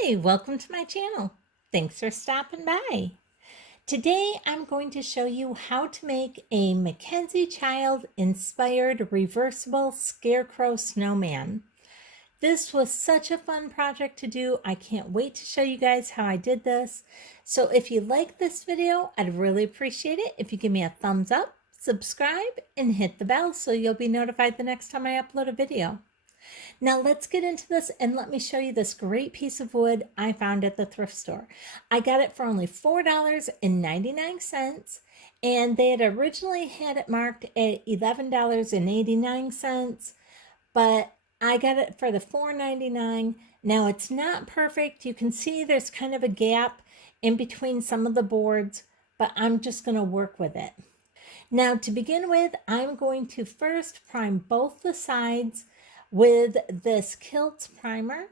Hi, welcome to my channel. Thanks for stopping by. Today I'm going to show you how to make a MacKenzie child inspired reversible scarecrow snowman. This was such a fun project to do. I can't wait to show you guys how I did this. So if you like this video, I'd really appreciate it if you give me a thumbs up, subscribe, and hit the bell so you'll be notified the next time I upload a video. Now let's get into this and let me show you this great piece of wood I found at the thrift store. I got it for only $4.99 and they had originally had it marked at $11.89, but I got it for the $4.99. Now it's not perfect. You can see there's kind of a gap in between some of the boards, but I'm just going to work with it. Now to begin with, I'm going to first prime both the sides with this Kilts primer.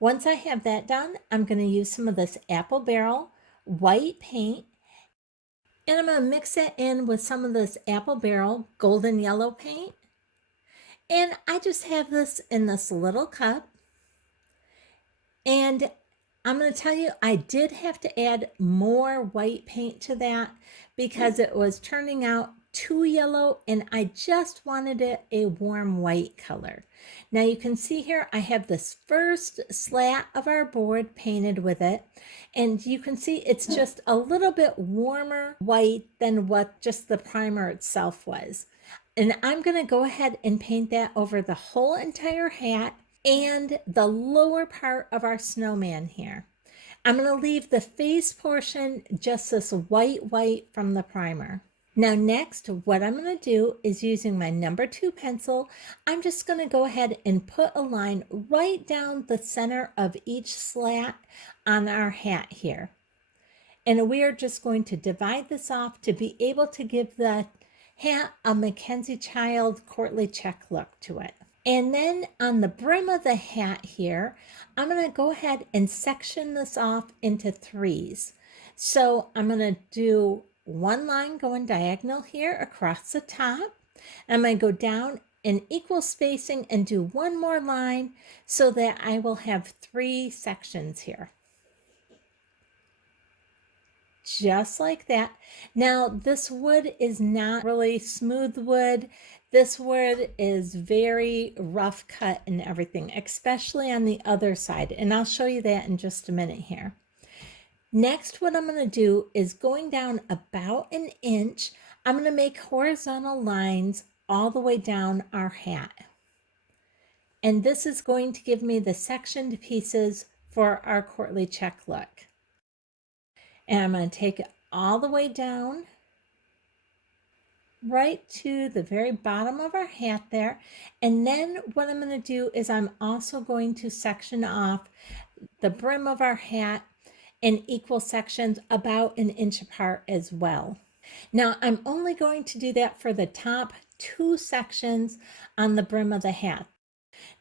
Once I have that done, I'm going to use some of this Apple Barrel white paint, and I'm going to mix it in with some of this Apple Barrel golden yellow paint. And I just have this in this little cup. And I'm going to tell you, I did have to add more white paint to that because it was turning out too yellow and I just wanted it a warm white color. Now you can see here I have this first slat of our board painted with it, and you can see it's just a little bit warmer white than what just the primer itself was. And I'm going to go ahead and paint that over the whole entire hat and the lower part of our snowman here. I'm going to leave the face portion just this white from the primer. Now next, what I'm going to do is using my number 2 pencil, I'm just going to go ahead and put a line right down the center of each slat on our hat here. And we are just going to divide this off to be able to give the hat a MacKenzie child courtly check look to it. And then on the brim of the hat here, I'm going to go ahead and section this off into 3s. So I'm going to do one line going diagonal here across the top. I'm going to go down in equal spacing and do one more line so that I will have 3 sections here. Just like that. Now this wood is not really smooth wood. This wood is very rough cut and everything, especially on the other side. And I'll show you that in just a minute here. Next, what I'm going to do is going down about an inch, I'm going to make horizontal lines all the way down our hat. And this is going to give me the sectioned pieces for our courtly check look. And I'm going to take it all the way down right to the very bottom of our hat there. And then what I'm going to do is I'm also going to section off the brim of our hat in equal sections about an inch apart as well. Now I'm only going to do that for the top 2 sections on the brim of the hat.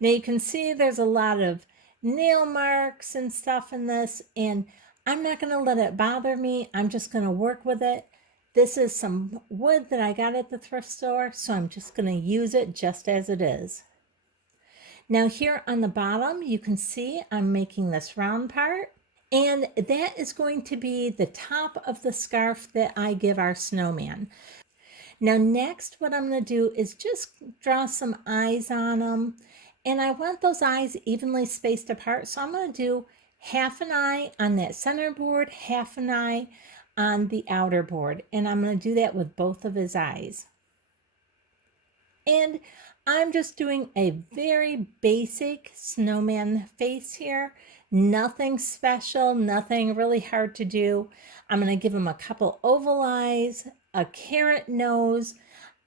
Now you can see there's a lot of nail marks and stuff in this, and I'm not going to let it bother me. I'm just going to work with it. This is some wood that I got at the thrift store, so I'm just going to use it just as it is. Now here on the bottom, you can see I'm making this round part. And that is going to be the top of the scarf that I give our snowman. Now next, what I'm going to do is just draw some eyes on them. And I want those eyes evenly spaced apart. So I'm going to do half an eye on that center board, half an eye on the outer board. And I'm going to do that with both of his eyes. And I'm just doing a very basic snowman face here. Nothing special, nothing really hard to do. I'm going to give him a couple oval eyes, a carrot nose.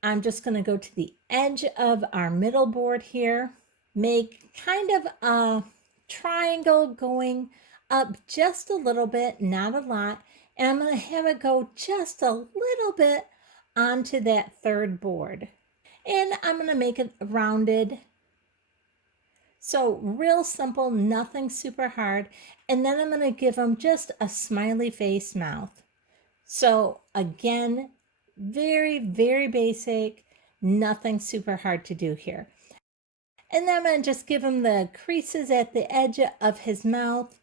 I'm just going to go to the edge of our middle board here, make kind of a triangle going up just a little bit, not a lot. And I'm going to have it go just a little bit onto that third board. And I'm going to make it rounded. So real simple, nothing super hard. And then I'm going to give them just a smiley face mouth. So again, very basic, nothing super hard to do here. And then I'm going to just give him the creases at the edge of his mouth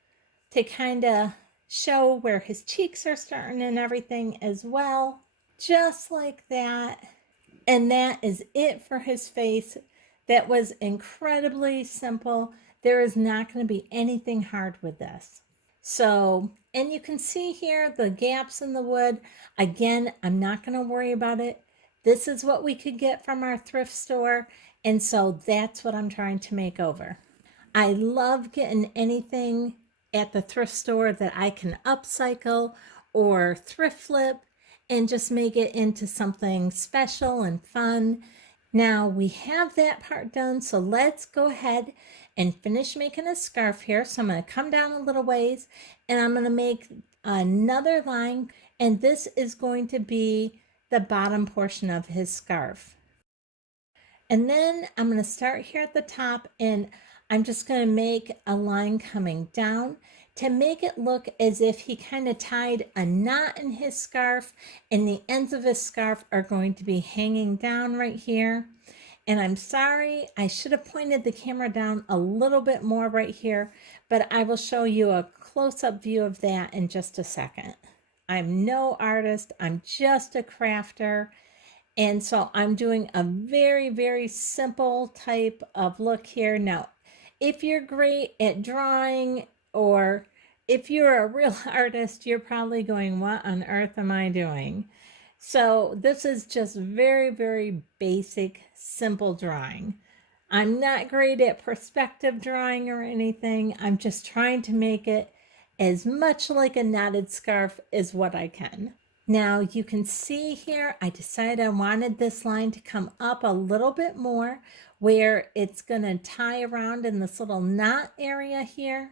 to kind of show where his cheeks are starting and everything as well. Just like that. And that is it for his face. That was incredibly simple. There is not going to be anything hard with this. So, and you can see here the gaps in the wood. Again, I'm not going to worry about it. This is what we could get from our thrift store. And so that's what I'm trying to make over. I love getting anything at the thrift store that I can upcycle or thrift flip and just make it into something special and fun. Now we have that part done, so let's go ahead and finish making a scarf here. So I'm going to come down a little ways and I'm going to make another line, and this is going to be the bottom portion of his scarf. And then I'm going to start here at the top, and I'm just going to make a line coming down to make it look as if he kind of tied a knot in his scarf, and the ends of his scarf are going to be hanging down right here. And I'm sorry, I should have pointed the camera down a little bit more right here, but I will show you a close-up view of that in just a second. I'm no artist, I'm just a crafter. And so I'm doing a very, very simple type of look here. Now, if you're great at drawing, or if you're a real artist, you're probably going, what on earth am I doing? So this is just very, very basic, simple drawing. I'm not great at perspective drawing or anything. I'm just trying to make it as much like a knotted scarf as what I can. Now you can see here, I decided I wanted this line to come up a little bit more where it's going to tie around in this little knot area here.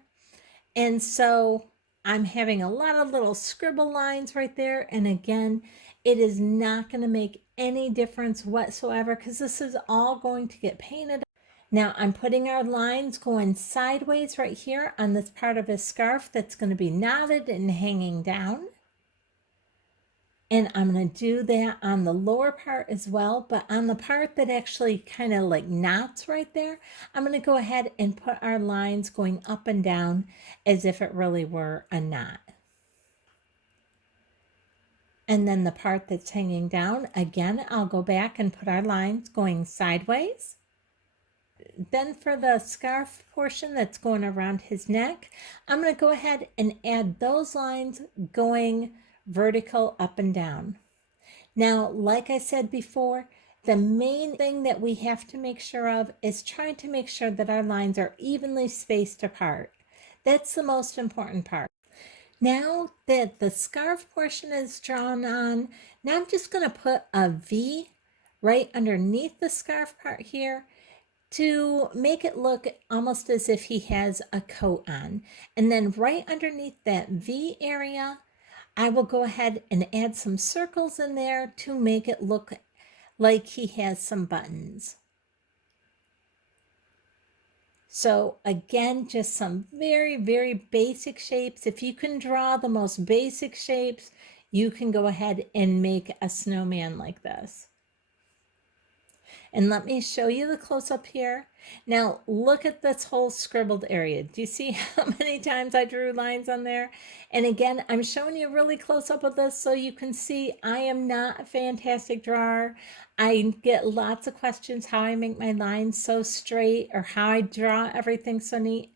And so I'm having a lot of little scribble lines right there. And again, it is not going to make any difference whatsoever because this is all going to get painted. Now I'm putting our lines going sideways right here on this part of his scarf that's going to be knotted and hanging down. And I'm going to do that on the lower part as well, but on the part that actually kind of like knots right there, I'm going to go ahead and put our lines going up and down as if it really were a knot. And then the part that's hanging down, again, I'll go back and put our lines going sideways. Then for the scarf portion that's going around his neck, I'm going to go ahead and add those lines going vertical up and down. Now, like I said before, the main thing that we have to make sure of is trying to make sure that our lines are evenly spaced apart. That's the most important part. Now that the scarf portion is drawn on, now I'm just going to put a V right underneath the scarf part here to make it look almost as if he has a coat on. And then right underneath that V area, I will go ahead and add some circles in there to make it look like he has some buttons. So again, just some very, very basic shapes. If you can draw the most basic shapes, you can go ahead and make a snowman like this. And let me show you the close-up here. Now look at this whole scribbled area. Do you see how many times I drew lines on there? And again, I'm showing you really close up of this so you can see I am not a fantastic drawer. I get lots of questions how I make my lines so straight or how I draw everything so neat.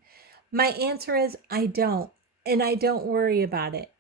My answer is I don't, and I don't worry about it.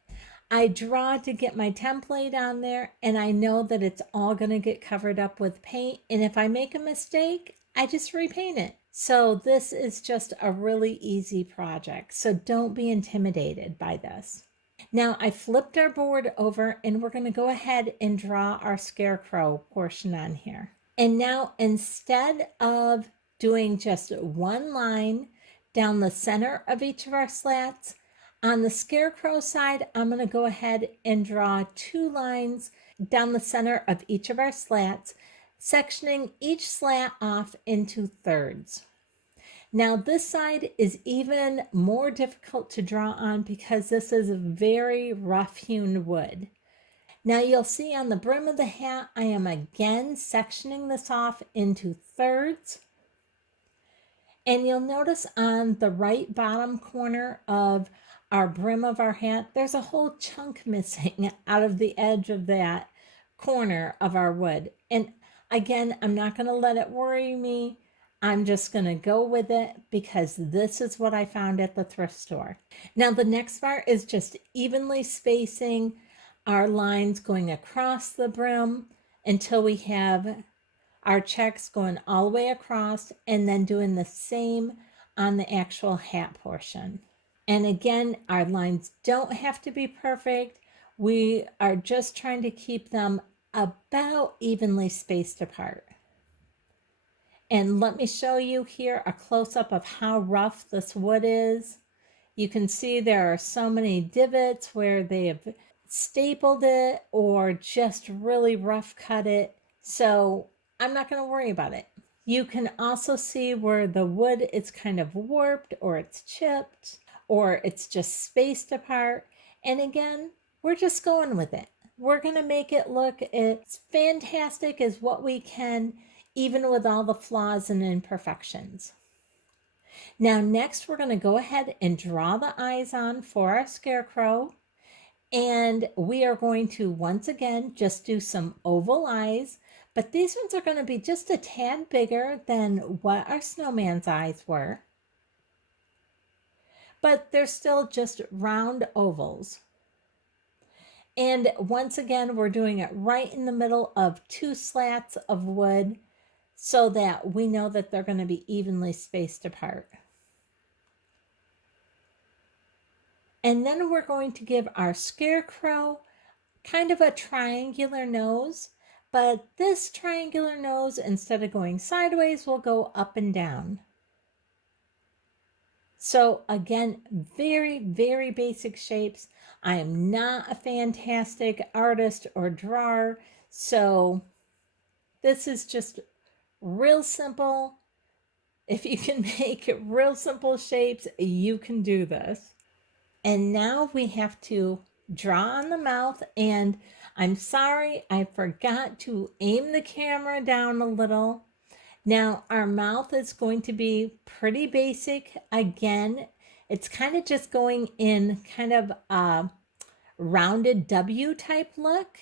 I draw to get my template on there, and I know that it's all going to get covered up with paint. And if I make a mistake, I just repaint it. So this is just a really easy project. So don't be intimidated by this. Now I flipped our board over and we're going to go ahead and draw our scarecrow portion on here. And now instead of doing just one line down the center of each of our slats, on the scarecrow side, I'm going to go ahead and draw 2 lines down the center of each of our slats, sectioning each slat off into thirds. Now this side is even more difficult to draw on because this is very rough hewn wood. Now you'll see on the brim of the hat, I am again sectioning this off into thirds. And you'll notice on the right bottom corner of our brim of our hat, there's a whole chunk missing out of the edge of that corner of our wood. And again, I'm not going to let it worry me. I'm just going to go with it because this is what I found at the thrift store. Now the next part is just evenly spacing our lines going across the brim until we have our checks going all the way across, and then doing the same on the actual hat portion. And again, our lines don't have to be perfect. We are just trying to keep them about evenly spaced apart. And let me show you here a close-up of how rough this wood is. You can see there are so many divots where they have stapled it or just really rough cut it. So I'm not going to worry about it. You can also see where the wood is kind of warped or it's chipped or it's just spaced apart. And again, we're just going with it. We're going to make it look as fantastic as what we can, even with all the flaws and imperfections. Now next we're going to go ahead and draw the eyes on for our scarecrow. And we are going to once again just do some oval eyes, but these ones are going to be just a tad bigger than what our snowman's eyes were. But they're still just round ovals. And once again, we're doing it right in the middle of two slats of wood so that we know that they're going to be evenly spaced apart. And then we're going to give our scarecrow kind of a triangular nose, but this triangular nose, instead of going sideways, will go up and down. So again, very, very basic shapes. I am not a fantastic artist or drawer, so this is just real simple. If you can make real simple shapes, you can do this. And now we have to draw on the mouth, and I'm sorry, I forgot to aim the camera down a little. Now our mouth is going to be pretty basic. Again, it's kind of just going in kind of a rounded W type look.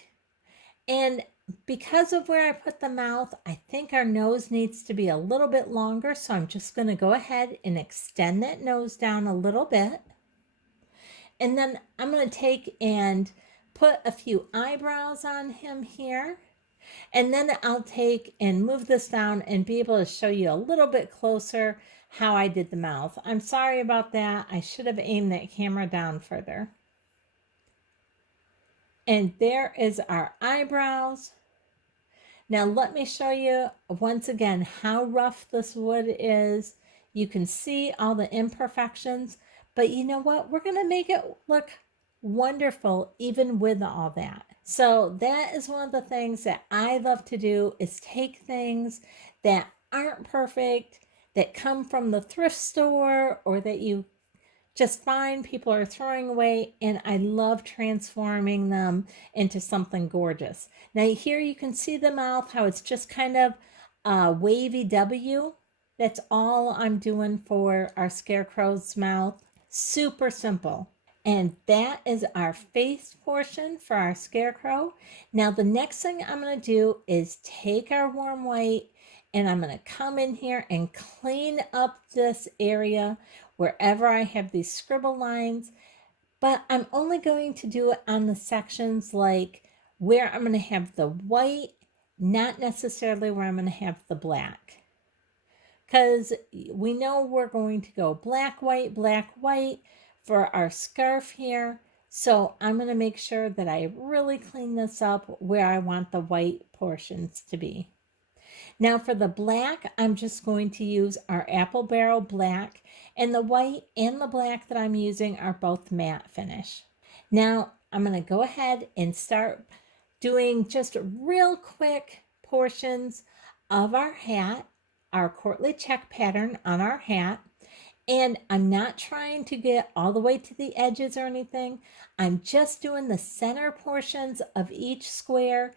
And because of where I put the mouth, I think our nose needs to be a little bit longer. So I'm just going to go ahead and extend that nose down a little bit. And then I'm going to take and put a few eyebrows on him here. And then I'll take and move this down and be able to show you a little bit closer how I did the mouth. I'm sorry about that. I should have aimed that camera down further. And there is our eyebrows. Now let me show you once again how rough this wood is. You can see all the imperfections. But you know what? We're going to make it look wonderful even with all that. So that is one of the things that I love to do, is take things that aren't perfect, that come from the thrift store or that you just find people are throwing away, and I love transforming them into something gorgeous. Now here you can see the mouth, how it's just kind of a wavy W. That's all I'm doing for our scarecrow's mouth. Super simple. And that is our face portion for our scarecrow. Now the next thing I'm going to do is take our warm white, and I'm going to come in here and clean up this area wherever I have these scribble lines. But I'm only going to do it on the sections like where I'm going to have the white, not necessarily where I'm going to have the black. Because we know we're going to go black, white for our scarf here. So I'm going to make sure that I really clean this up where I want the white portions to be. Now for the black, I'm just going to use our apple barrel black, and the white and the black that I'm using are both matte finish. Now I'm going to go ahead and start doing just real quick portions of our hat, our courtly check pattern on our hat. And I'm not trying to get all the way to the edges or anything. I'm just doing the center portions of each square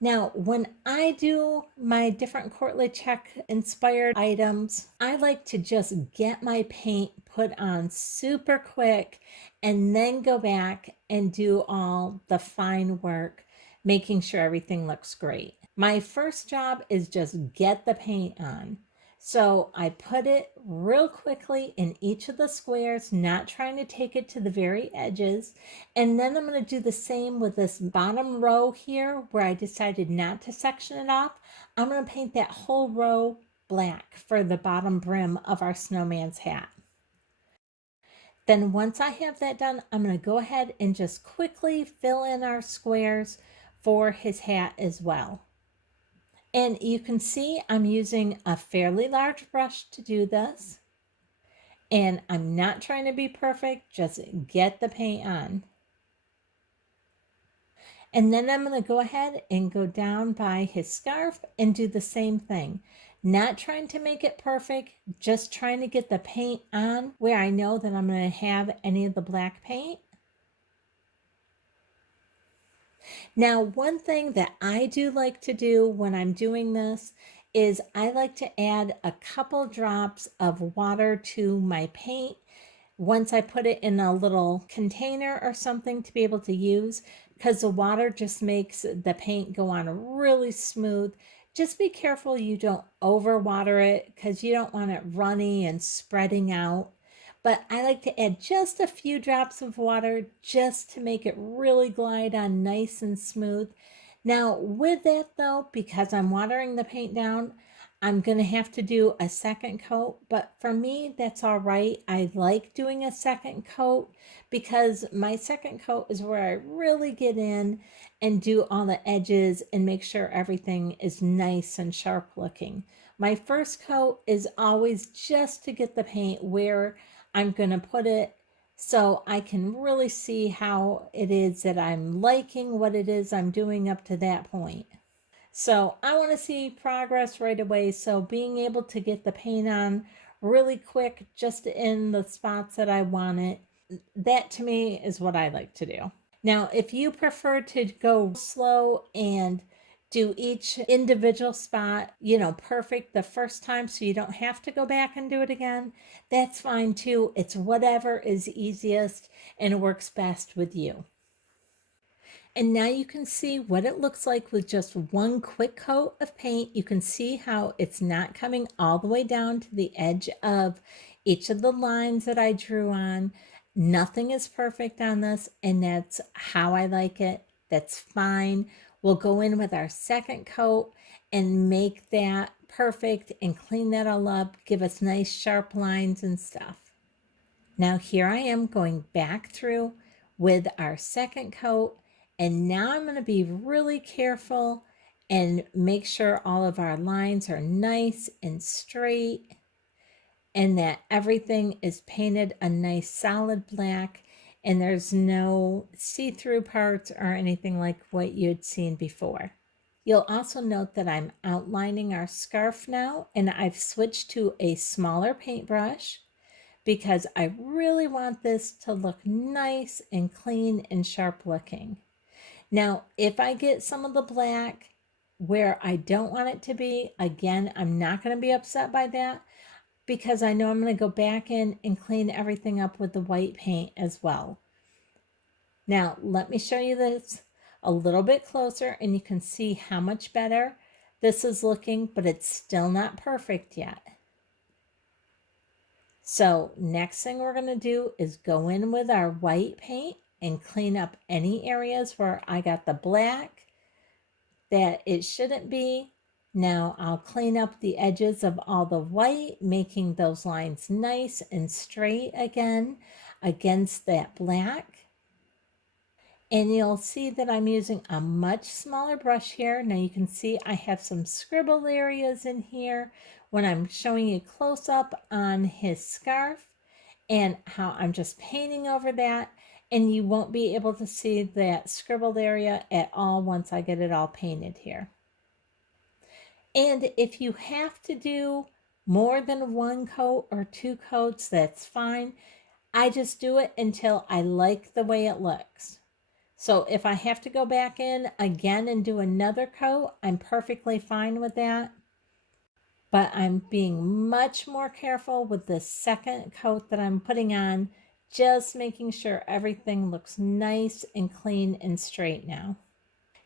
Now, when I do my different Courtly Check inspired items, I like to just get my paint put on super quick and then go back and do all the fine work, making sure everything looks great. My first job is just get the paint on. So I put it real quickly in each of the squares, not trying to take it to the very edges. And then I'm going to do the same with this bottom row here where I decided not to section it off. I'm going to paint that whole row black for the bottom brim of our snowman's hat. Then once I have that done, I'm going to go ahead and just quickly fill in our squares for his hat as well. And you can see I'm using a fairly large brush to do this. And I'm not trying to be perfect, just get the paint on. And then I'm going to go ahead and go down by his scarf and do the same thing. Not trying to make it perfect, just trying to get the paint on where I know that I'm going to have any of the black paint. Now, one thing that I do like to do when I'm doing this is I like to add a couple drops of water to my paint once I put it in a little container or something to be able to use, because the water just makes the paint go on really smooth. Just be careful you don't overwater it because you don't want it runny and spreading out. But I like to add just a few drops of water just to make it really glide on nice and smooth. Now with that though, because I'm watering the paint down, I'm going to have to do a second coat, but for me, that's all right. I like doing a second coat because my second coat is where I really get in and do all the edges and make sure everything is nice and sharp looking. My first coat is always just to get the paint where I'm going to put it so I can really see how it is that I'm liking what it is I'm doing up to that point. So I want to see progress right away. So being able to get the paint on really quick, just in the spots that I want it, that to me is what I like to do. Now, if you prefer to go slow and do each individual spot, perfect the first time so you don't have to go back and do it again, that's fine too. It's whatever is easiest and works best with you. And now you can see what it looks like with just one quick coat of paint. You can see how it's not coming all the way down to the edge of each of the lines that I drew on. Nothing is perfect on this, and that's how I like it. That's fine. We'll go in with our second coat and make that perfect and clean that all up, give us nice sharp lines and stuff. Now here I am going back through with our second coat, and now I'm going to be really careful and make sure all of our lines are nice and straight and that everything is painted a nice solid black and there's no see-through parts or anything like what you'd seen before. You'll also note that I'm outlining our scarf now, and I've switched to a smaller paintbrush because I really want this to look nice and clean and sharp looking. Now, if I get some of the black where I don't want it to be, again, I'm not going to be upset by that because I know I'm going to go back in and clean everything up with the white paint as well. Now, let me show you this a little bit closer and you can see how much better this is looking, but it's still not perfect yet. So next thing we're going to do is go in with our white paint and clean up any areas where I got the black that it shouldn't be. Now I'll clean up the edges of all the white, making those lines nice and straight again against that black. And you'll see that I'm using a much smaller brush here. Now you can see I have some scribble areas in here when I'm showing you close up on his scarf and how I'm just painting over that. And you won't be able to see that scribbled area at all once I get it all painted here. And if you have to do more than one coat or two coats, that's fine. I just do it until I like the way it looks. So if I have to go back in again and do another coat, I'm perfectly fine with that. But I'm being much more careful with the second coat that I'm putting on, just making sure everything looks nice and clean and straight now.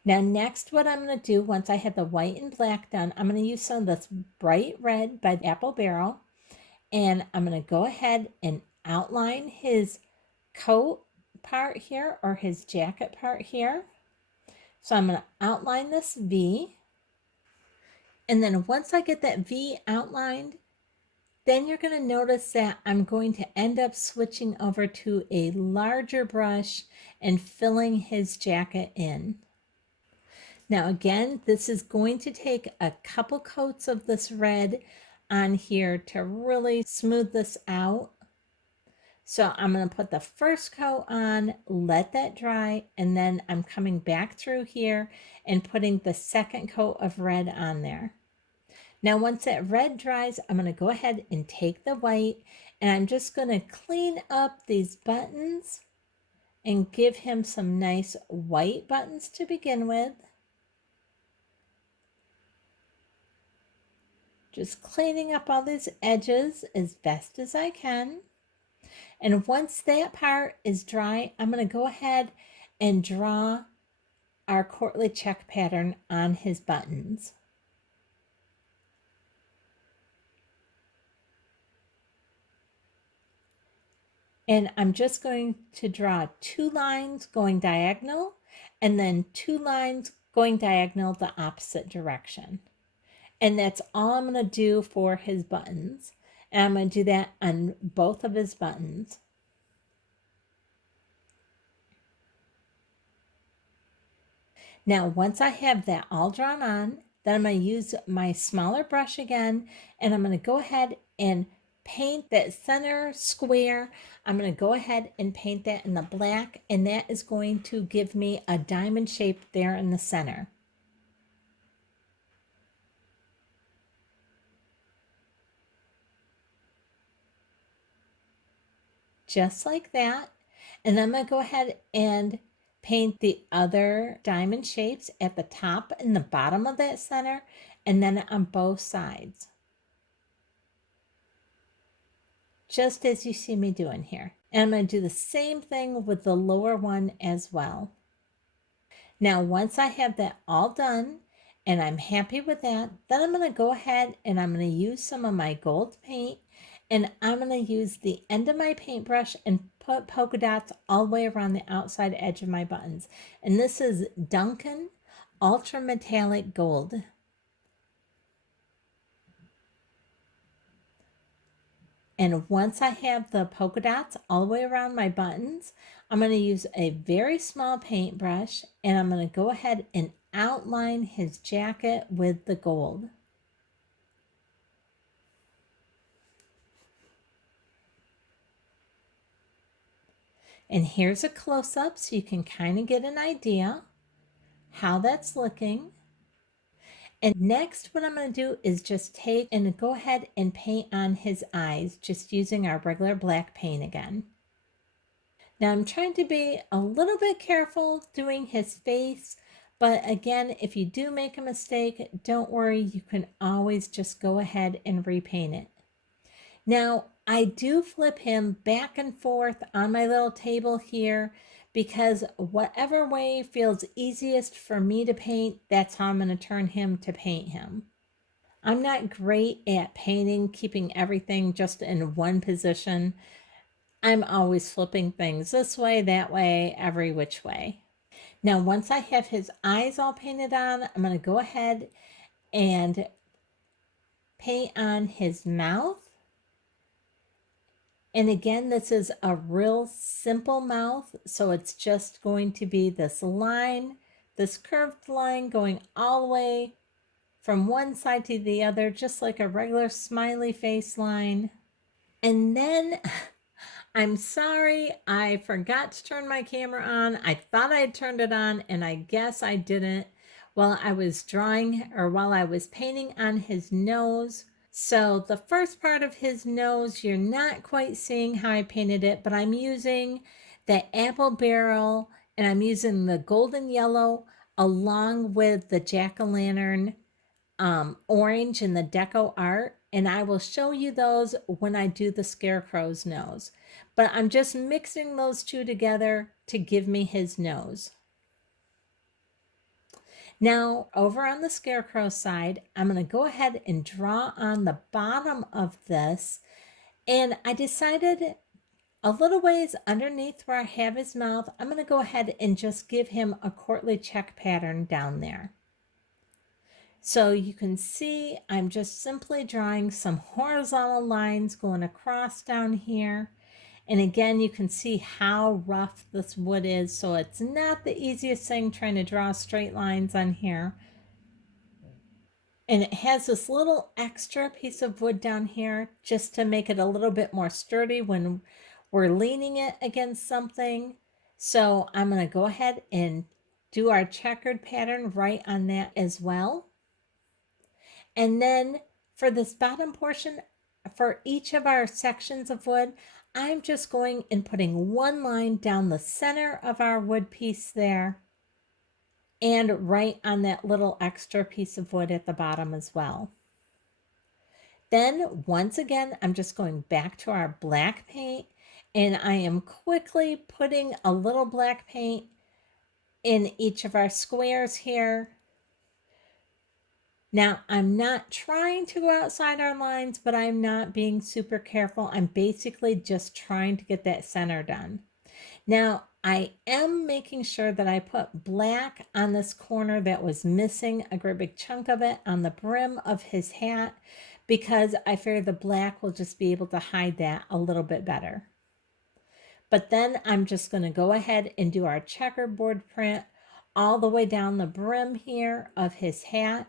Now next, what I'm going to do once I have the white and black done, I'm going to use some of this bright red by Apple Barrel, and I'm going to go ahead and outline his coat part here, or his jacket part here. So I'm going to outline this V, and then once I get that V outlined, then you're going to notice that I'm going to end up switching over to a larger brush and filling his jacket in. Now again, this is going to take a couple coats of this red on here to really smooth this out. So I'm going to put the first coat on, let that dry, and then I'm coming back through here and putting the second coat of red on there. Now, once that red dries, I'm going to go ahead and take the white, and I'm just going to clean up these buttons and give him some nice white buttons to begin with. Just cleaning up all these edges as best as I can. And once that part is dry, I'm going to go ahead and draw our courtly check pattern on his buttons. And I'm just going to draw 2 lines going diagonal and then 2 lines going diagonal the opposite direction. And that's all I'm going to do for his buttons. And I'm going to do that on both of his buttons. Now, once I have that all drawn on, then I'm going to use my smaller brush again, and I'm going to go ahead and paint that center square. I'm going to go ahead and paint that in the black, and that is going to give me a diamond shape there in the center. Just like that. And I'm going to go ahead and paint the other diamond shapes at the top and the bottom of that center, and then on both sides. Just as you see me doing here. And I'm going to do the same thing with the lower one as well. Now, once I have that all done and I'm happy with that, then I'm going to go ahead and I'm going to use some of my gold paint, and I'm going to use the end of my paintbrush and put polka dots all the way around the outside edge of my buttons. And this is Duncan Ultra Metallic Gold. And once I have the polka dots all the way around my buttons, I'm going to use a very small paintbrush, and I'm going to go ahead and outline his jacket with the gold. And here's a close-up so you can kind of get an idea how that's looking. And next, what I'm going to do is just take and go ahead and paint on his eyes, just using our regular black paint again. Now I'm trying to be a little bit careful doing his face, but again, if you do make a mistake, don't worry, you can always just go ahead and repaint it. Now, I do flip him back and forth on my little table here, because whatever way feels easiest for me to paint, that's how I'm going to turn him to paint him. I'm not great at painting, keeping everything just in one position. I'm always flipping things this way, that way, every which way. Now, once I have his eyes all painted on, I'm going to go ahead and paint on his mouth. And again, this is a real simple mouth, so it's just going to be this line, this curved line going all the way from one side to the other, just like a regular smiley face line. And then, I'm sorry, I forgot to turn my camera on. I thought I had turned it on, and I guess I didn't while I was drawing, or while I was painting on his nose. So the first part of his nose, you're not quite seeing how I painted it, but I'm using the Apple Barrel And I'm using the golden yellow along with the jack-o'-lantern orange in the deco art. And I will show you those when I do the scarecrow's nose. But I'm just mixing those two together to give me his nose. Now, over on the scarecrow side, I'm going to go ahead and draw on the bottom of this. And I decided a little ways underneath where I have his mouth, I'm going to go ahead and just give him a courtly check pattern down there. So you can see I'm just simply drawing some horizontal lines going across down here. And again, you can see how rough this wood is. So it's not the easiest thing trying to draw straight lines on here. And it has this little extra piece of wood down here just to make it a little bit more sturdy when we're leaning it against something. So I'm going to go ahead and do our checkered pattern right on that as well. And then for this bottom portion, for each of our sections of wood, I'm just going and putting one line down the center of our wood piece there and right on that little extra piece of wood at the bottom as well. Then once again, I'm just going back to our black paint, and I am quickly putting a little black paint in each of our squares here. Now, I'm not trying to go outside our lines, but I'm not being super careful. I'm basically just trying to get that center done. Now, I am making sure that I put black on this corner that was missing a great big chunk of it on the brim of his hat, because I figure the black will just be able to hide that a little bit better. But then I'm just going to go ahead and do our checkerboard print all the way down the brim here of his hat.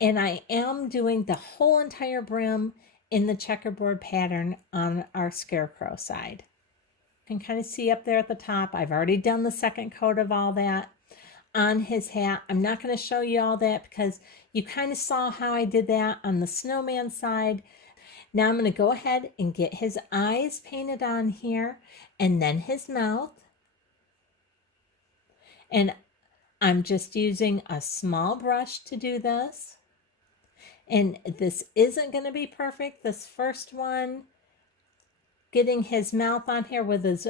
And I am doing the whole entire brim in the checkerboard pattern on our scarecrow side. You can kind of see up there at the top, I've already done the second coat of all that on his hat. I'm not going to show you all that because you kind of saw how I did that on the snowman side. Now I'm going to go ahead and get his eyes painted on here and then his mouth. And I'm just using a small brush to do this. And this isn't going to be perfect. This first one, getting his mouth on here with his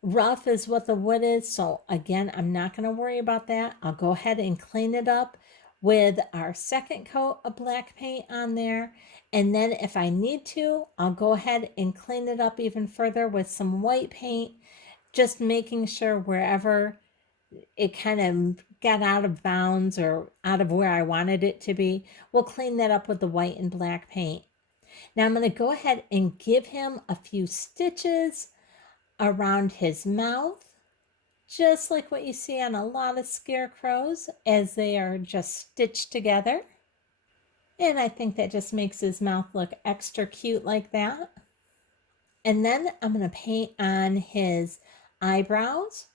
rough is what the wood is. So again, I'm not going to worry about that. I'll go ahead and clean it up with our second coat of black paint on there. And then if I need to, I'll go ahead and clean it up even further with some white paint, just making sure wherever it kind of got out of bounds or out of where I wanted it to be, we'll clean that up with the white and black paint. Now I'm going to go ahead and give him a few stitches around his mouth, just like what you see on a lot of scarecrows as they are just stitched together. And I think that just makes his mouth look extra cute like that. And then I'm going to paint on his eyebrows.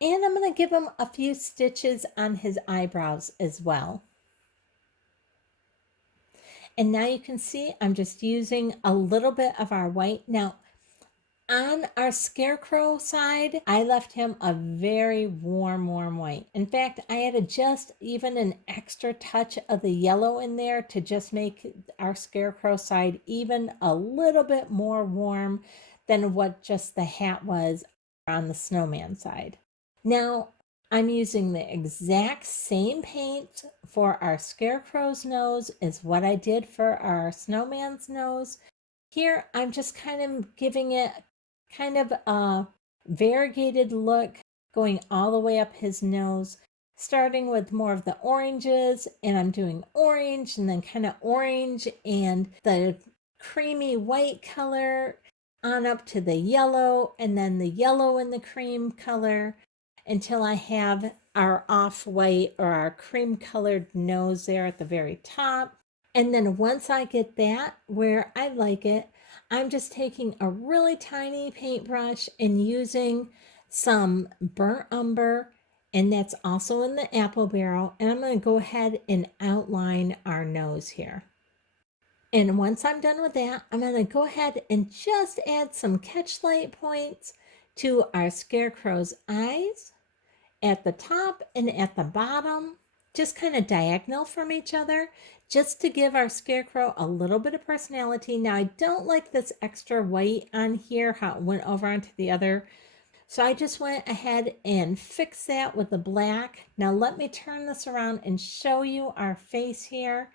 And I'm going to give him a few stitches on his eyebrows as well. And now you can see I'm just using a little bit of our white. Now, on our scarecrow side, I left him a very warm white. In fact, I added just even an extra touch of the yellow in there to just make our scarecrow side even a little bit more warm than what just the hat was on the snowman side. Now, I'm using the exact same paint for our scarecrow's nose as what I did for our snowman's nose. Here, I'm just kind of giving it kind of a variegated look going all the way up his nose, starting with more of the oranges, and I'm doing orange and then kind of orange and the creamy white color on up to the yellow, and then the yellow and the cream color, until I have our off-white or our cream-colored nose there at the very top. And then once I get that where I like it, I'm just taking a really tiny paintbrush and using some burnt umber, and that's also in the apple barrel. And I'm going to go ahead and outline our nose here. And once I'm done with that, I'm going to go ahead and just add some catch light points to our scarecrow's eyes at the top and at the bottom, just kind of diagonal from each other, just to give our scarecrow a little bit of personality. Now, I don't like this extra white on here, how it went over onto the other. So I just went ahead and fixed that with the black. Now let me turn this around and show you our face here.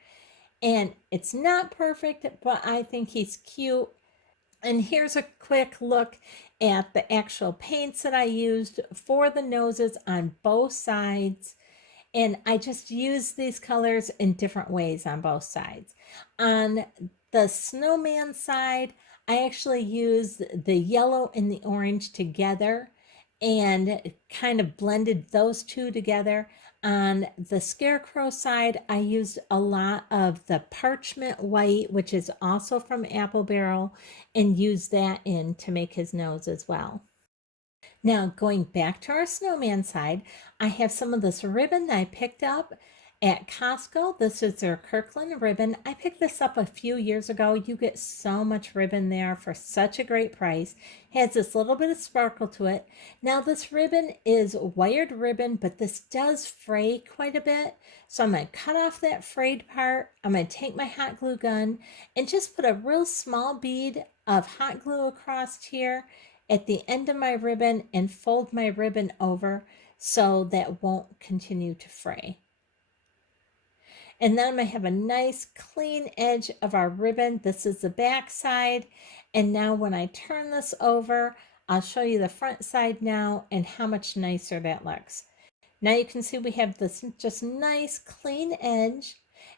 And it's not perfect, but I think he's cute. And here's a quick look at the actual paints that I used for the noses on both sides. And I just use these colors in different ways on both sides. On the snowman side, I actually used the yellow and the orange together and kind of blended those two together. On the scarecrow side, I used a lot of the parchment white, which is also from Apple Barrel, and used that in to make his nose as well. Now, going back to our snowman side, I have some of this ribbon that I picked up at Costco. This is their Kirkland ribbon. I picked this up a few years ago. You get so much ribbon there for such a great price. It has this little bit of sparkle to it. Now, this ribbon is wired ribbon, but this does fray quite a bit. So I'm going to cut off that frayed part. I'm going to take my hot glue gun and just put a real small bead of hot glue across here at the end of my ribbon and fold my ribbon over so that won't continue to fray. And then I'm going to have a nice clean edge of our ribbon. This is the back side. And now when I turn this over, I'll show you the front side now and how much nicer that looks. Now you can see we have this just nice clean edge.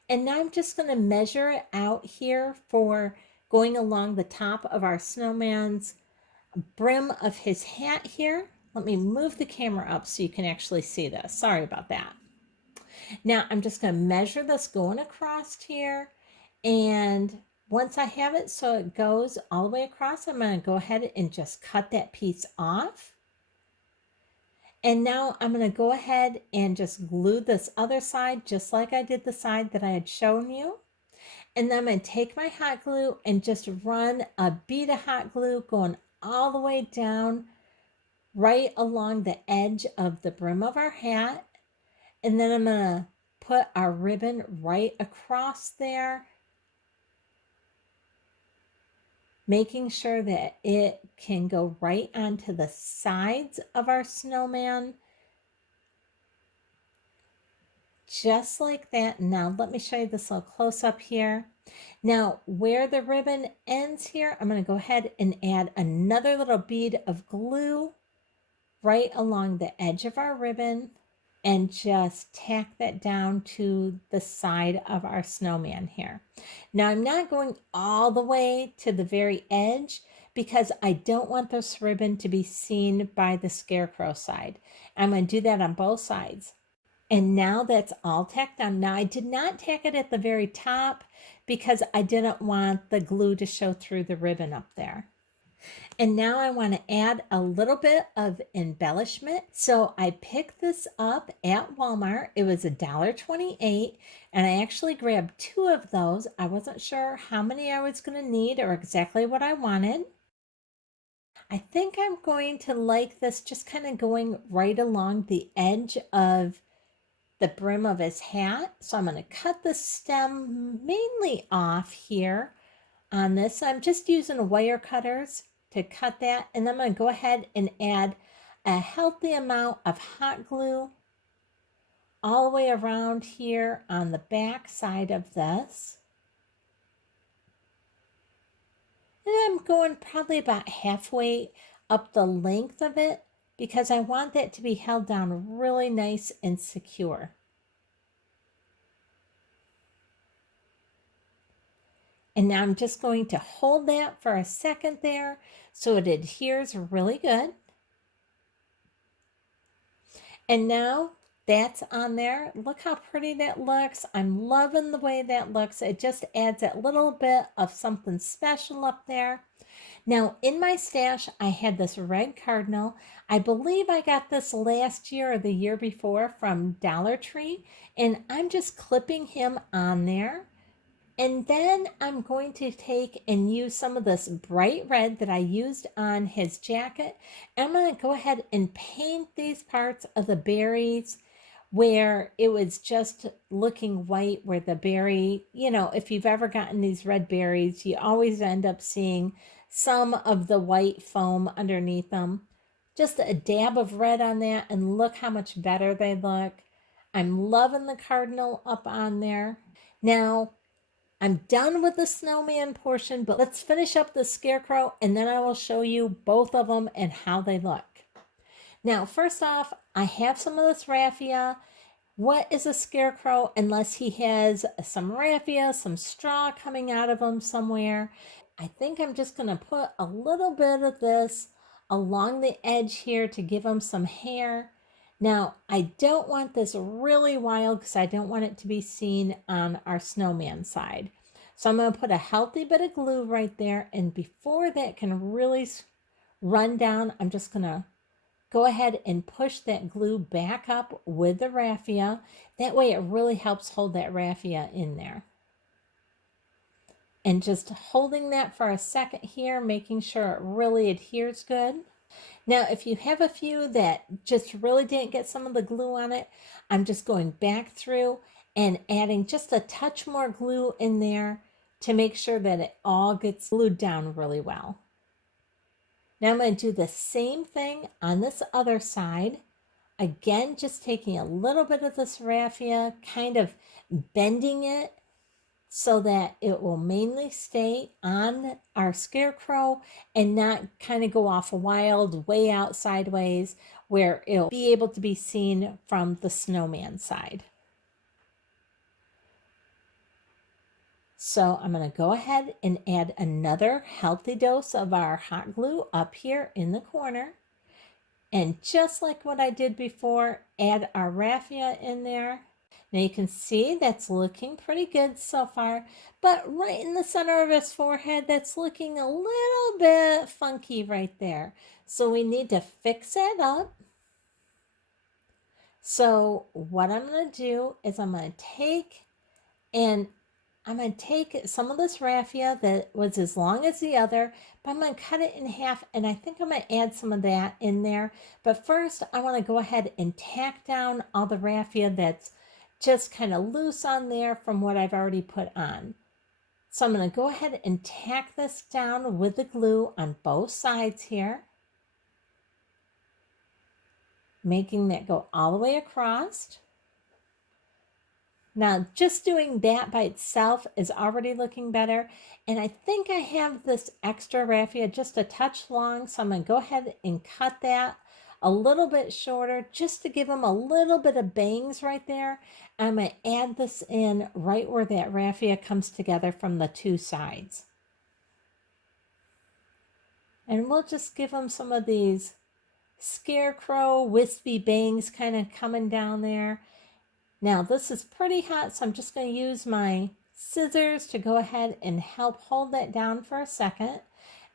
And now I'm just going to measure it out here for going along the top of our snowman's brim of his hat here. Let me move the camera up so you can actually see this. Sorry about that. Now I'm just going to measure this going across here, and once I have it so it goes all the way across, I'm going to go ahead and just cut that piece off. And now I'm going to go ahead and just glue this other side just like I did the side that I had shown you. And then I'm going to take my hot glue and just run a bead of hot glue going all the way down right along the edge of the brim of our hat. And then I'm going to put our ribbon right across there, making sure that it can go right onto the sides of our snowman. Just like that. Now let me show you this little close up here. Now where the ribbon ends here, I'm going to go ahead and add another little bead of glue right along the edge of our ribbon and just tack that down to the side of our snowman here. Now I'm not going all the way to the very edge because I don't want this ribbon to be seen by the scarecrow side. I'm going to do that on both sides. And now that's all tacked on. Now I did not tack it at the very top because I didn't want the glue to show through the ribbon up there. And now I want to add a little bit of embellishment. So I picked this up at Walmart. It was $1.28, and I actually grabbed 2 of those. I wasn't sure how many I was going to need or exactly what I wanted. I think I'm going to like this just kind of going right along the edge of the brim of his hat. So I'm going to cut the stem mainly off here on this. I'm just using wire cutters to cut that. And then I'm going to go ahead and add a healthy amount of hot glue all the way around here on the back side of this. And I'm going probably about halfway up the length of it because I want that to be held down really nice and secure. And now I'm just going to hold that for a second there so it adheres really good. And now that's on there. Look how pretty that looks. I'm loving the way that looks. It just adds that little bit of something special up there. Now in my stash, I had this red cardinal. I believe I got this last year or the year before from Dollar Tree, and I'm just clipping him on there. And then I'm going to take and use some of this bright red that I used on his jacket. I'm going to go ahead and paint these parts of the berries where it was just looking white, where the berry, if you've ever gotten these red berries, you always end up seeing some of the white foam underneath them. Just a dab of red on that, and look how much better they look. I'm loving the cardinal up on there. Now, I'm done with the snowman portion, but let's finish up the scarecrow and then I will show you both of them and how they look. Now, first off, I have some of this raffia. What is a scarecrow unless he has some raffia, some straw coming out of him somewhere? I think I'm just going to put a little bit of this along the edge here to give him some hair. Now, I don't want this really wild because I don't want it to be seen on our snowman side. So I'm going to put a healthy bit of glue right there. And before that can really run down, I'm just going to go ahead and push that glue back up with the raffia. That way it really helps hold that raffia in there. And just holding that for a second here, making sure it really adheres good. Now, if you have a few that just really didn't get some of the glue on it, I'm just going back through and adding just a touch more glue in there to make sure that it all gets glued down really well. Now I'm going to do the same thing on this other side. Again, just taking a little bit of this raffia, kind of bending it so that it will mainly stay on our scarecrow and not kind of go off wild way out sideways where it'll be able to be seen from the snowman side. So I'm going to go ahead and add another healthy dose of our hot glue up here in the corner. And just like what I did before, add our raffia in there. Now you can see that's looking pretty good so far, but right in the center of his forehead, that's looking a little bit funky right there. So we need to fix that up. So what I'm going to do is I'm going to take some of this raffia that was as long as the other, but I'm going to cut it in half, and I think I'm going to add some of that in there. But first, I want to go ahead and tack down all the raffia that's just kind of loose on there from what I've already put on. So I'm going to go ahead and tack this down with the glue on both sides here, making that go all the way across. Now, just doing that by itself is already looking better. And I think I have this extra raffia just a touch long, so I'm going to go ahead and cut that a little bit shorter just to give them a little bit of bangs right there. I'm going to add this in right where that raffia comes together from the two sides. And we'll just give them some of these scarecrow wispy bangs kind of coming down there. Now this is pretty hot, so I'm just going to use my scissors to go ahead and help hold that down for a second.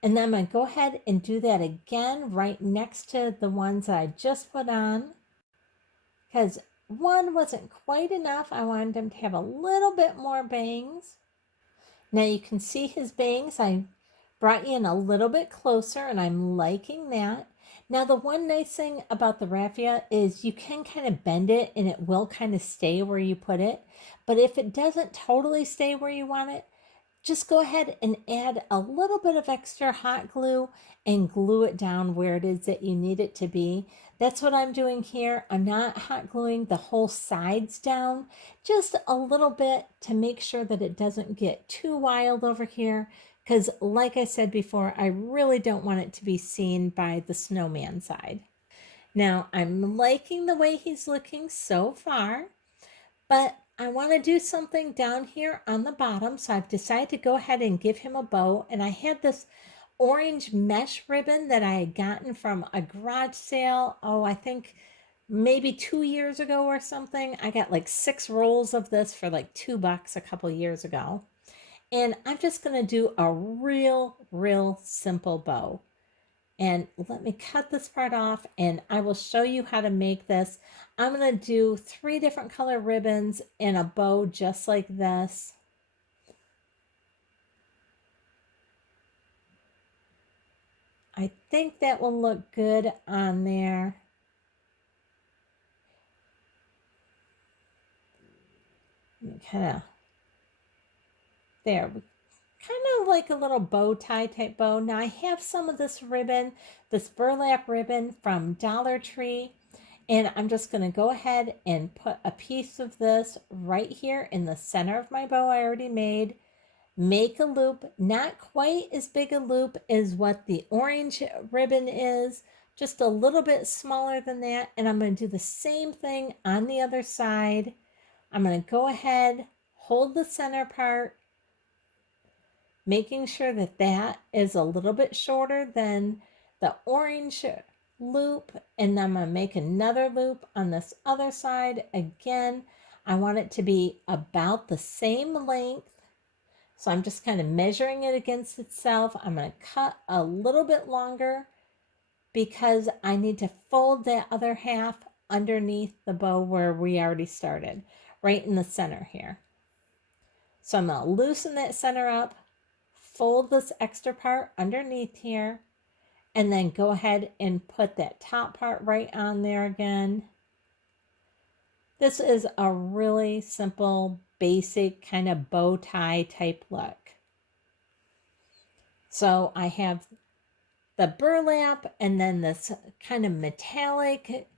And then I'm going to go ahead and do that again right next to the ones that I just put on. Because one wasn't quite enough. I wanted him to have a little bit more bangs. Now you can see his bangs. I brought you in a little bit closer and I'm liking that. Now the one nice thing about the raffia is you can kind of bend it and it will kind of stay where you put it. But if it doesn't totally stay where you want it, just go ahead and add a little bit of extra hot glue and glue it down where it is that you need it to be. That's what I'm doing here. I'm not hot gluing the whole sides down, just a little bit to make sure that it doesn't get too wild over here. Because like I said before, I really don't want it to be seen by the snowman side. Now I'm liking the way he's looking so far, but I want to do something down here on the bottom. So I've decided to go ahead and give him a bow. And I had this orange mesh ribbon that I had gotten from a garage sale. Oh, I think maybe 2 years ago or something. I got like 6 rolls of this for like $2 a couple years ago. And I'm just going to do a real simple bow. And let me cut this part off and I will show you how to make this. I'm going to do 3 different color ribbons in a bow just like this. I think that will look good on there. Kind of there. Kind of like a little bow tie type bow. Now I have some of this ribbon, this burlap ribbon from Dollar Tree. And I'm just going to go ahead and put a piece of this right here in the center of my bow I already made. Make a loop, not quite as big a loop as what the orange ribbon is, just a little bit smaller than that. And I'm going to do the same thing on the other side. I'm going to go ahead, hold the center part, making sure that that is a little bit shorter than the orange loop, and then I'm going to make another loop on this other side. Again, I want it to be about the same length. So I'm just kind of measuring it against itself. I'm going to cut a little bit longer because I need to fold that other half underneath the bow where we already started, right in the center here. So I'm going to loosen that center up, fold this extra part underneath here, and then go ahead and put that top part right on there again. This is a really simple, basic kind of bow tie type look. So I have the burlap and then this kind of metallic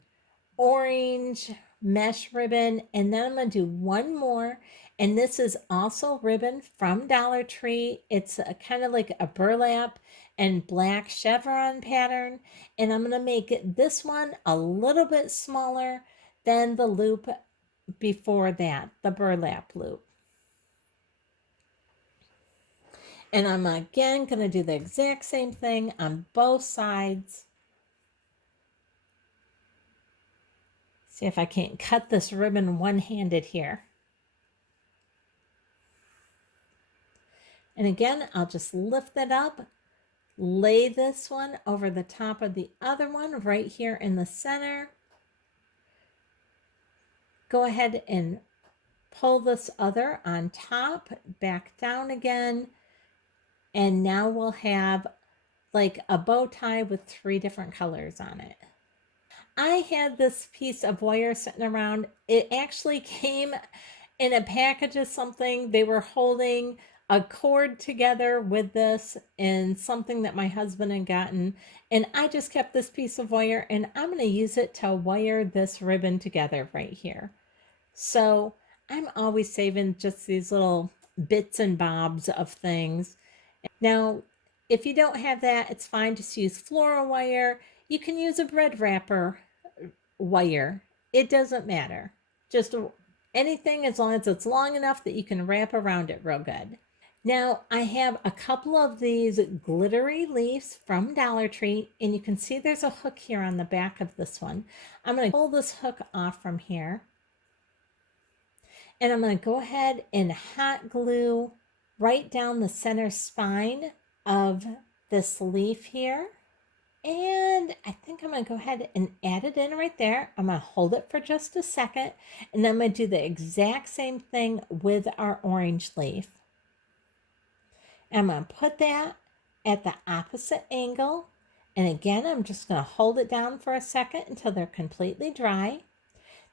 orange mesh ribbon. And then I'm going to do one more. And this is also ribbon from Dollar Tree. It's a kind of like a burlap and black chevron pattern. And I'm going to make this one a little bit smaller than the loop before that, the burlap loop. And I'm again going to do the exact same thing on both sides. See if I can't cut this ribbon one-handed here. And again, I'll just lift it up, lay this one over the top of the other one right here in the center. Go ahead and pull this other on top, back down again. And now we'll have like a bow tie with 3 different colors on it. I had this piece of wire sitting around. It actually came in a package of something. They were holding a cord together with this and something that my husband had gotten. And I just kept this piece of wire and I'm going to use it to wire this ribbon together right here. So I'm always saving just these little bits and bobs of things. Now, if you don't have that, it's fine. Just use floral wire. You can use a bread wrapper wire. It doesn't matter. Just anything as long as it's long enough that you can wrap around it real good. Now I have a couple of these glittery leaves from Dollar Tree, and you can see there's a hook here on the back of this one. I'm going to pull this hook off from here. And I'm going to go ahead and hot glue right down the center spine of this leaf here. And I think I'm going to go ahead and add it in right there. I'm going to hold it for just a second. And then I'm going to do the exact same thing with our orange leaf. And I'm going to put that at the opposite angle. And again, I'm just going to hold it down for a second until they're completely dry.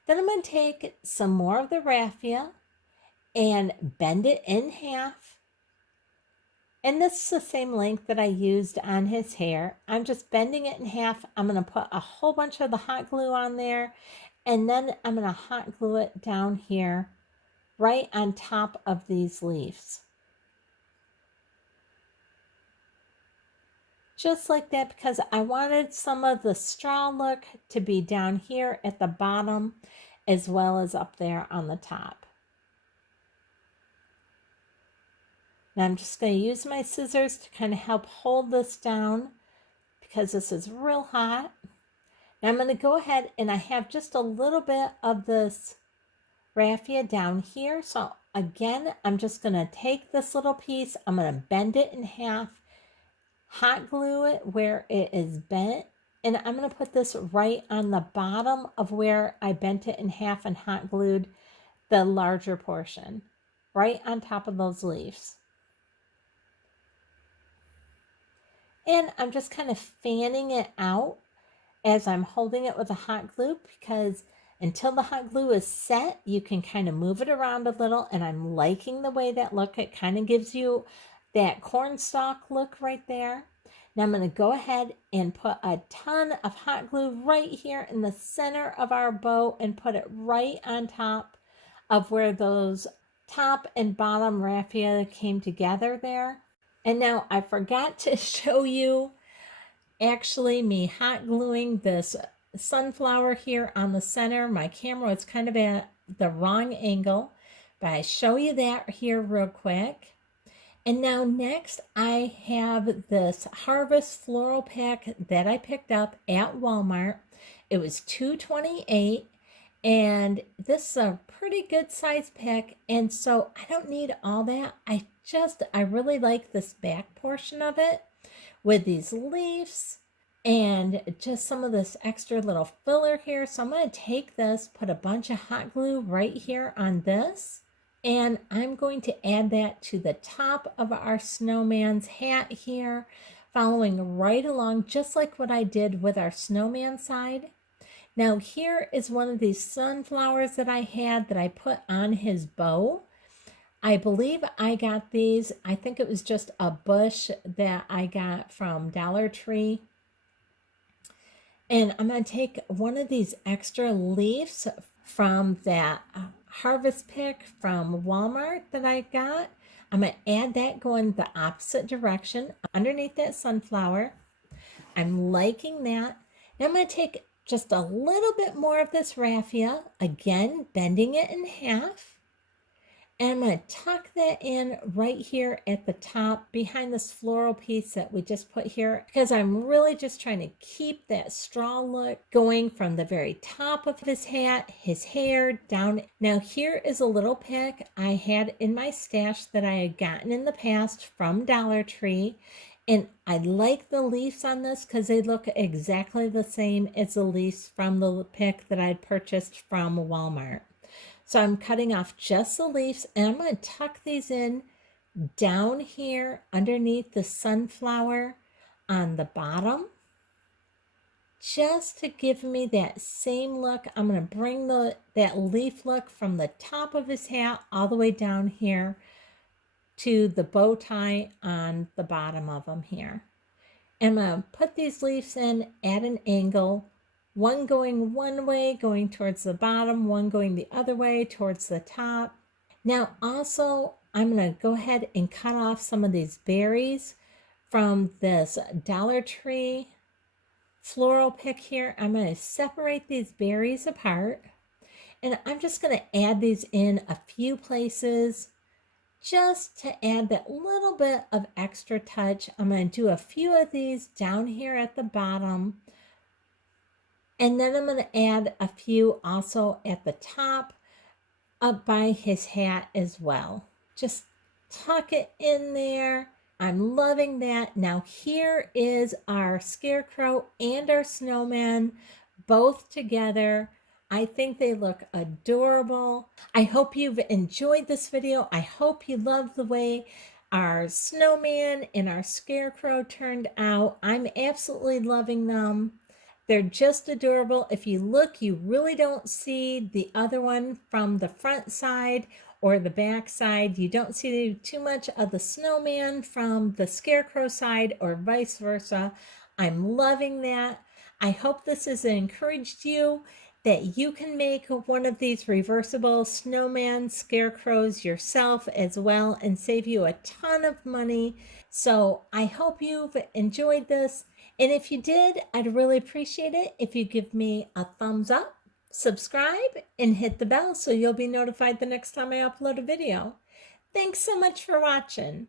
Then I'm going to take some more of the raffia and bend it in half. And this is the same length that I used on his hair. I'm just bending it in half. I'm going to put a whole bunch of the hot glue on there. And then I'm going to hot glue it down here right on top of these leaves. Just like that, because I wanted some of the straw look to be down here at the bottom as well as up there on the top. Now I'm just going to use my scissors to kind of help hold this down because this is real hot. Now I'm going to go ahead and I have just a little bit of this raffia down here. So again, I'm just going to take this little piece, I'm going to bend it in half, hot glue it where it is bent, and I'm going to put this right on the bottom of where I bent it in half and hot glued the larger portion, right on top of those leaves. And I'm just kind of fanning it out as I'm holding it with a hot glue, because until the hot glue is set, you can kind of move it around a little, and I'm liking the way that look. It kind of gives you that cornstalk look right there. Now I'm going to go ahead and put a ton of hot glue right here in the center of our bow and put it right on top of where those top and bottom raffia came together there. And now I forgot to show you actually me hot gluing this sunflower here on the center. My camera was kind of at the wrong angle, but I show you that here real quick. And now next I have this Harvest Floral Pack that I picked up at Walmart. It was $2.28, and this is a pretty good size pack, and so I don't need all that. I really like this back portion of it with these leaves and just some of this extra little filler here. So I'm going to take this, put a bunch of hot glue right here on this, and I'm going to add that to the top of our snowman's hat here, following right along just like what I did with our snowman side. Now here is one of these sunflowers that I had that I put on his bow. I believe I got these, I think it was just a bush that I got from Dollar Tree. And I'm going to take one of these extra leaves from that harvest pick from Walmart that I got. I'm going to add that going the opposite direction underneath that sunflower. I'm liking that. Now I'm going to take just a little bit more of this raffia, again, bending it in half. And I'm going to tuck that in right here at the top behind this floral piece that we just put here, because I'm really just trying to keep that straw look going from the very top of his hat, his hair, down. Now here is a little pick I had in my stash that I had gotten in the past from Dollar Tree. And I like the leaves on this because they look exactly the same as the leaves from the pick that I purchased from Walmart. So I'm cutting off just the leaves, and I'm going to tuck these in down here underneath the sunflower on the bottom, just to give me that same look. I'm going to bring that leaf look from the top of his hat all the way down here to the bow tie on the bottom of him here. And I'm going to put these leaves in at an angle, one going one way, going towards the bottom, one going the other way towards the top. Now also, I'm going to go ahead and cut off some of these berries from this Dollar Tree floral pick here. I'm going to separate these berries apart, and I'm just going to add these in a few places just to add that little bit of extra touch. I'm going to do a few of these down here at the bottom, and then I'm going to add a few also at the top up by his hat as well. Just tuck it in there. I'm loving that. Now here is our scarecrow and our snowman both together. I think they look adorable. I hope you've enjoyed this video. I hope you love the way our snowman and our scarecrow turned out. I'm absolutely loving them. They're just adorable. If you look, you really don't see the other one from the front side or the back side. You don't see too much of the snowman from the scarecrow side or vice versa. I'm loving that. I hope this has encouraged you that you can make one of these reversible snowman scarecrows yourself as well and save you a ton of money. So I hope you've enjoyed this. And if you did, I'd really appreciate it if you give me a thumbs up, subscribe, and hit the bell so you'll be notified the next time I upload a video. Thanks so much for watching.